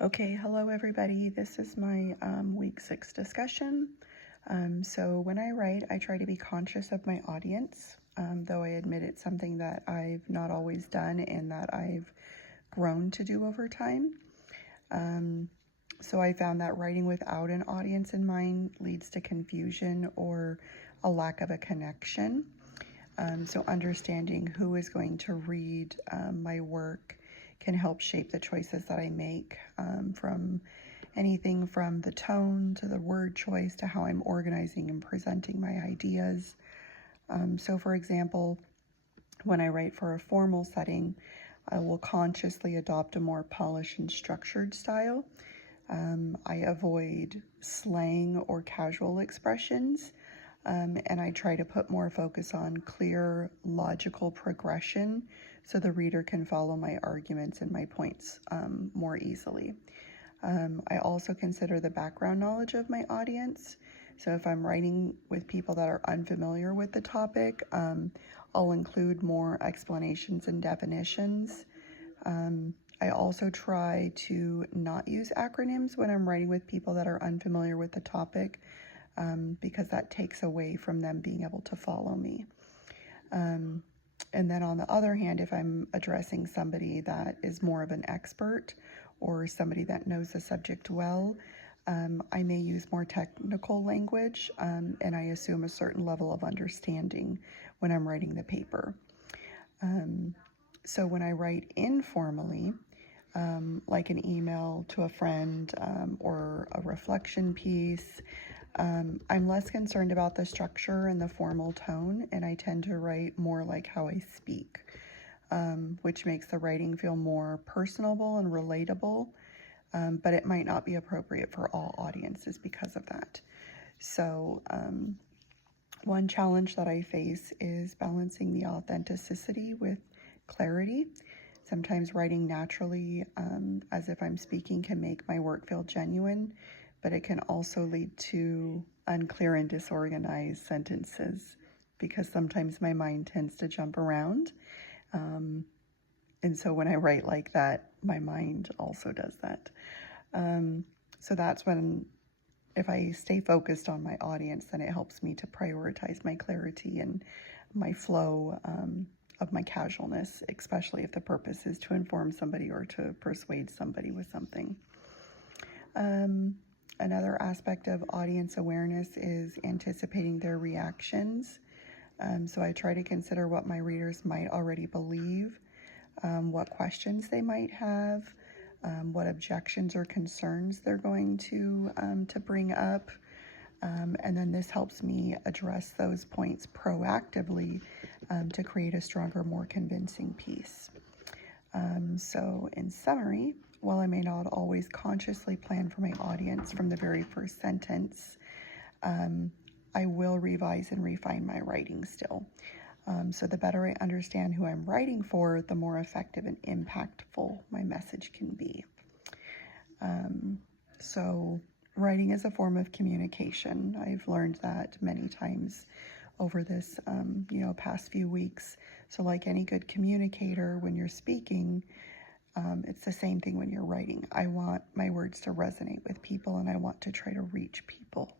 Okay, hello everybody. This is my week 6 discussion. So when I write, I try to be conscious of my audience, though I admit it's something that I've not always done and that I've grown to do over time. So I found that writing without an audience in mind leads to confusion or a lack of a connection. So understanding who is going to read my work can help shape the choices that I make, from anything from the tone to the word choice to how I'm organizing and presenting my ideas. So for example, when I write for a formal setting, I will consciously adopt a more polished and structured style. I avoid slang or casual expressions, and I try to put more focus on clear, logical progression so the reader can follow my arguments and my points more easily. I also consider the background knowledge of my audience. So if I'm writing with people that are unfamiliar with the topic, I'll include more explanations and definitions. I also try to not use acronyms when I'm writing with people that are unfamiliar with the topic, because that takes away from them being able to follow me. And then on the other hand, if I'm addressing somebody that is more of an expert or somebody that knows the subject well, I may use more technical language, and I assume a certain level of understanding when I'm writing the paper. So when I write informally, like an email to a friend, or a reflection piece, I'm less concerned about the structure and the formal tone, and I tend to write more like how I speak, which makes the writing feel more personable and relatable, but it might not be appropriate for all audiences because of that. So one challenge that I face is balancing the authenticity with clarity. Sometimes writing naturally, as if I'm speaking, can make my work feel genuine, but it can also lead to unclear and disorganized sentences because sometimes my mind tends to jump around. And so when I write like that, my mind also does that. So that's when, if I stay focused on my audience, then it helps me to prioritize my clarity and my flow, of my casualness, especially if the purpose is to inform somebody or to persuade somebody with something. Another aspect of audience awareness is anticipating their reactions. So I try to consider what my readers might already believe, what questions they might have, what objections or concerns they're going to bring up. And then this helps me address those points proactively, to create a stronger, more convincing piece. So in summary, while I may not always consciously plan for my audience from the very first sentence, I will revise and refine my writing still. So the better I understand who I'm writing for, the more effective and impactful my message can be. So writing is a form of communication. I've learned that many times over this, past few weeks. So like any good communicator, when you're speaking, it's the same thing when you're writing. I want my words to resonate with people, and I want to try to reach people.